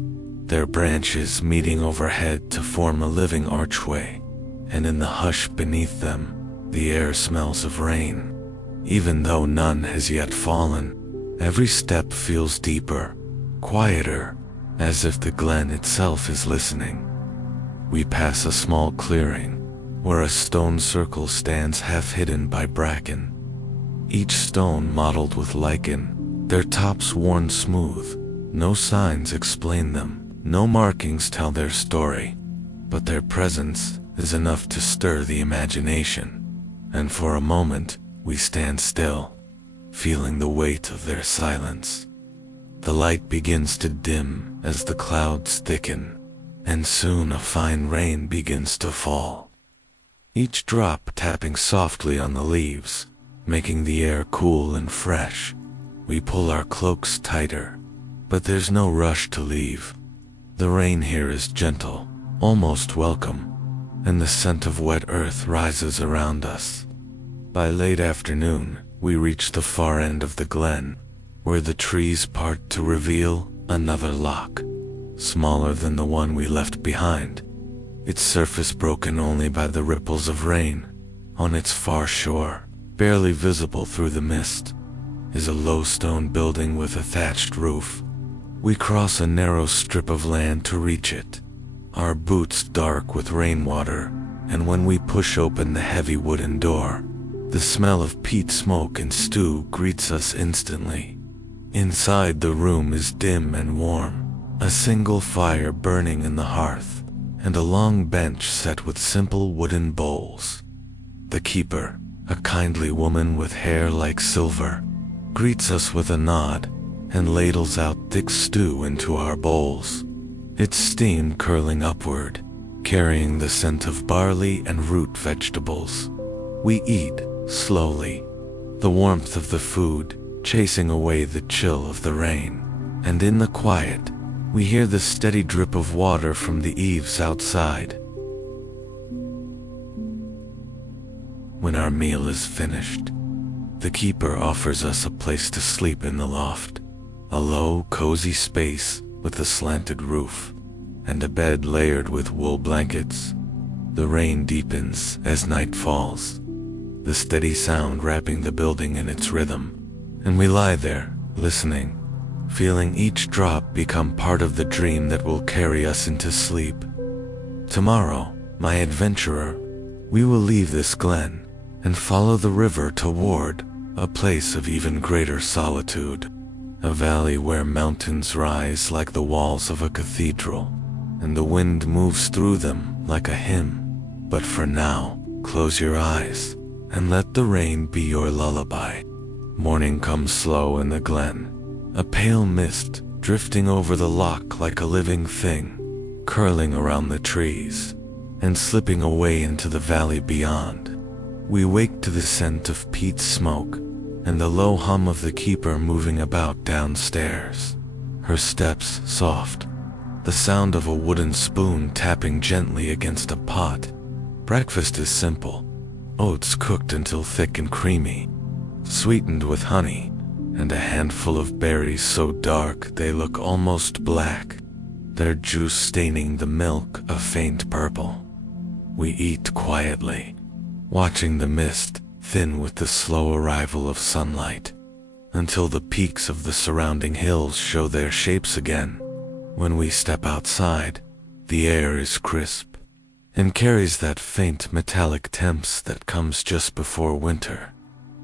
their branches meeting overhead to form a living archway, and in the hush beneath them, the air smells of rain. Even though none has yet fallen, every step feels deeper, quieter, as if the glen itself is listening. We pass a small clearing, where a stone circle stands half hidden by bracken, each stone mottled with lichen, their tops worn smooth. No signs explain them, no markings tell their story, but their presence is enough to stir the imagination, and for a moment, we stand still, feeling the weight of their silence. The light begins to dim as the clouds thicken, and soon a fine rain begins to fall. Each drop tapping softly on the leaves, making the air cool and fresh. We pull our cloaks tighter, but there's no rush to leave. The rain here is gentle, almost welcome, and the scent of wet earth rises around us. By late afternoon, we reach the far end of the glen, where the trees part to reveal another loch, smaller than the one we left behind, its surface broken only by the ripples of rain. On its far shore, barely visible through the mist, is a low stone building with a thatched roof. We cross a narrow strip of land to reach it, our boots dark with rainwater, and when we push open the heavy wooden door, the smell of peat smoke and stew greets us instantly. Inside, the room is dim and warm, a single fire burning in the hearth, and a long bench set with simple wooden bowls. The keeper, a kindly woman with hair like silver, greets us with a nod and ladles out thick stew into our bowls, its steam curling upward, carrying the scent of barley and root vegetables. We eat slowly, the warmth of the food chasing away the chill of the rain, and in the quiet, we hear the steady drip of water from the eaves outside. When our meal is finished, the keeper offers us a place to sleep in the loft, a low, cozy space with a slanted roof, and a bed layered with wool blankets. The rain deepens as night falls, the steady sound wrapping the building in its rhythm, and we lie there, listening, feeling each drop become part of the dream that will carry us into sleep. Tomorrow, my adventurer, we will leave this glen and follow the river toward a place of even greater solitude, a valley where mountains rise like the walls of a cathedral, and the wind moves through them like a hymn. But for now, close your eyes and let the rain be your lullaby. Morning comes slow in the glen, a pale mist drifting over the loch like a living thing, curling around the trees and slipping away into the valley beyond. We wake to the scent of peat smoke and the low hum of the keeper moving about downstairs, her steps soft, the sound of a wooden spoon tapping gently against a pot. Breakfast is simple, oats cooked until thick and creamy, sweetened with honey, and a handful of berries so dark they look almost black, their juice staining the milk a faint purple. We eat quietly, watching the mist thin with the slow arrival of sunlight, until the peaks of the surrounding hills show their shapes again. When we step outside, the air is crisp and carries that faint metallic temps that comes just before winter.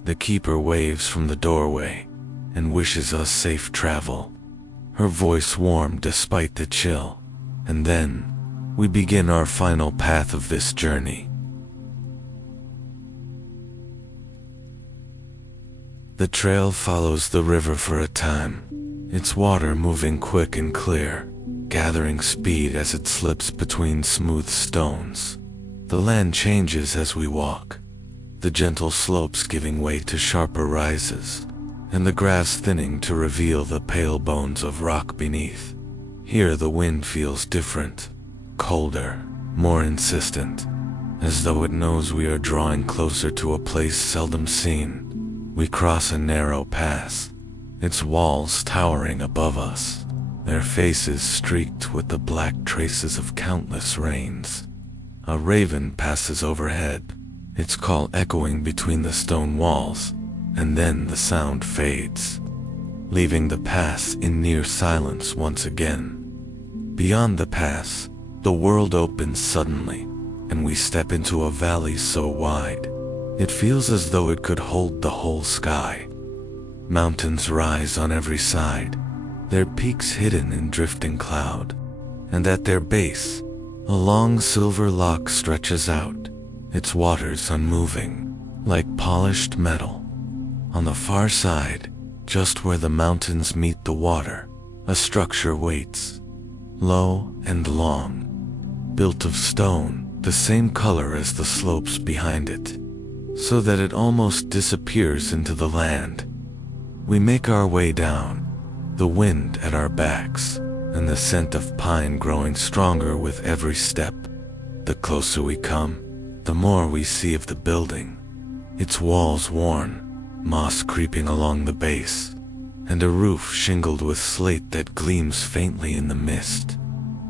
The keeper waves from the doorway and wishes us safe travel, her voice warm despite the chill, and then we begin our final path of this journey. The trail follows the river for a time, its water moving quick and clear, gathering speed as it slips between smooth stones. The land changes as we walk, the gentle slopes giving way to sharper rises, and the grass thinning to reveal the pale bones of rock beneath. Here the wind feels different, colder, more insistent, as though it knows we are drawing closer to a place seldom seen. We cross a narrow pass, its walls towering above us, their faces streaked with the black traces of countless rains. A raven passes overhead, its call echoing between the stone walls, and then the sound fades, leaving the pass in near silence once again. Beyond the pass, the world opens suddenly, and we step into a valley so wide, it feels as though it could hold the whole sky. Mountains rise on every side, their peaks hidden in drifting cloud, and at their base, a long silver loch stretches out, its waters unmoving, like polished metal. On the far side, just where the mountains meet the water, a structure waits, low and long, built of stone, the same color as the slopes behind it, so that it almost disappears into the land. We make our way down, the wind at our backs, and the scent of pine growing stronger with every step. The closer we come, the more we see of the building, its walls worn, moss creeping along the base, and a roof shingled with slate that gleams faintly in the mist.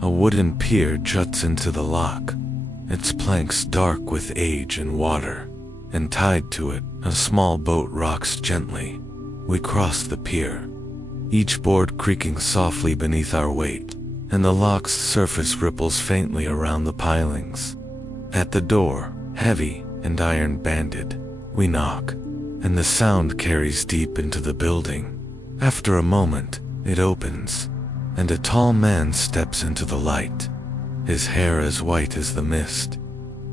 A wooden pier juts into the lock, its planks dark with age and water, and tied to it, a small boat rocks gently. We cross the pier, each board creaking softly beneath our weight, and the lock's surface ripples faintly around the pilings. At the door, heavy and iron-banded, we knock, and the sound carries deep into the building. After a moment, it opens, and a tall man steps into the light, his hair as white as the mist,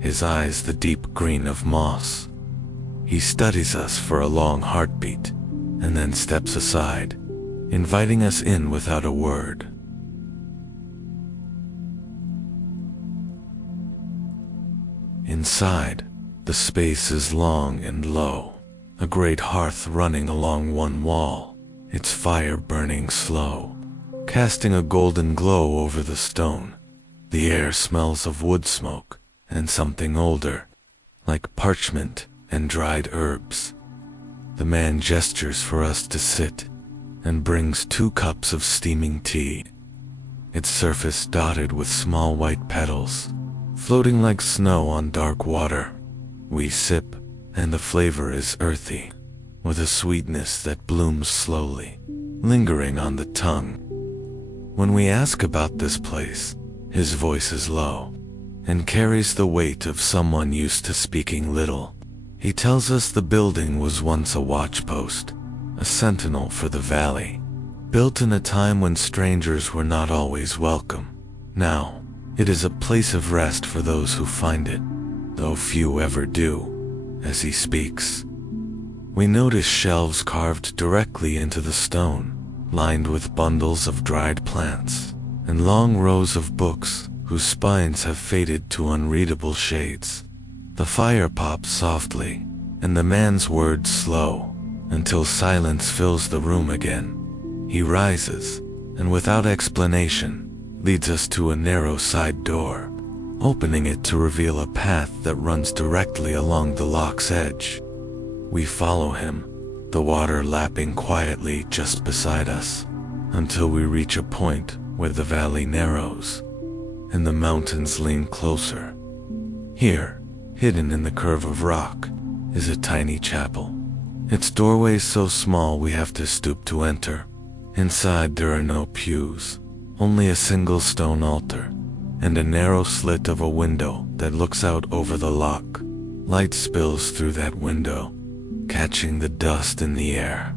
his eyes the deep green of moss. He studies us for a long heartbeat, and then steps aside, inviting us in without a word. Inside, the space is long and low, a great hearth running along one wall, its fire burning slow, casting a golden glow over the stone. The air smells of wood smoke and something older, like parchment and dried herbs. The man gestures for us to sit and brings 2 cups of steaming tea, its surface dotted with small white petals, floating like snow on dark water. We sip, and the flavor is earthy, with a sweetness that blooms slowly, lingering on the tongue. When we ask about this place, his voice is low, and carries the weight of someone used to speaking little. He tells us the building was once a watchpost, a sentinel for the valley, built in a time when strangers were not always welcome. Now, it is a place of rest for those who find it, though few ever do. As he speaks, we notice shelves carved directly into the stone, lined with bundles of dried plants, and long rows of books whose spines have faded to unreadable shades. The fire pops softly, and the man's words slow, until silence fills the room again. He rises, and without explanation, leads us to a narrow side door, opening it to reveal a path that runs directly along the lock's edge. We follow him, the water lapping quietly just beside us, until we reach a point where the valley narrows, and the mountains lean closer. Here, hidden in the curve of rock, is a tiny chapel. Its doorway so small we have to stoop to enter. Inside there are no pews, only a single stone altar, and a narrow slit of a window that looks out over the loch. Light spills through that window, catching the dust in the air,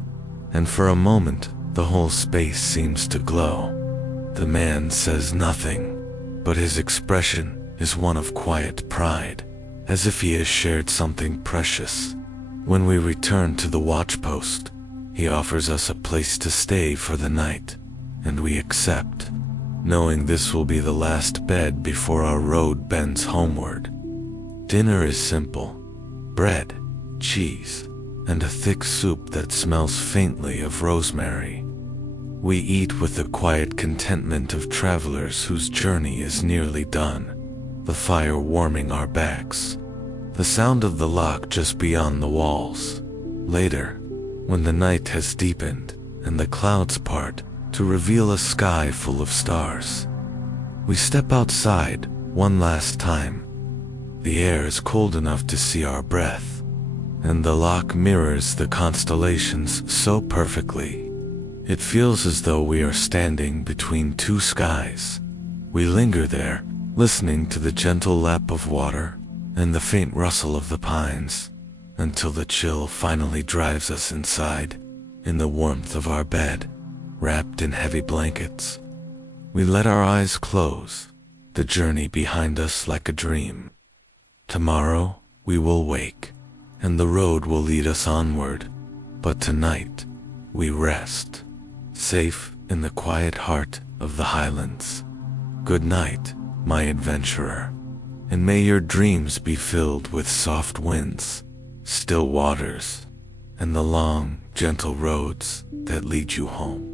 and for a moment the whole space seems to glow. The man says nothing, but his expression is one of quiet pride, as if he has shared something precious. When we return to the watchpost, he offers us a place to stay for the night, and we accept, knowing this will be the last bed before our road bends homeward. Dinner is simple: bread, cheese, and a thick soup that smells faintly of rosemary. We eat with the quiet contentment of travelers whose journey is nearly done, the fire warming our backs, the sound of the loch just beyond the walls. Later, when the night has deepened and the clouds part to reveal a sky full of stars, we step outside one last time. The air is cold enough to see our breath, and the loch mirrors the constellations so perfectly. It feels as though we are standing between 2 skies. We linger there, listening to the gentle lap of water and the faint rustle of the pines, until the chill finally drives us inside, in the warmth of our bed, wrapped in heavy blankets. We let our eyes close, the journey behind us like a dream. Tomorrow we will wake, and the road will lead us onward, But tonight, we rest, safe in the quiet heart of the Highlands. Good night, my adventurer, and may your dreams be filled with soft winds, still waters, and the long, gentle roads that lead you home.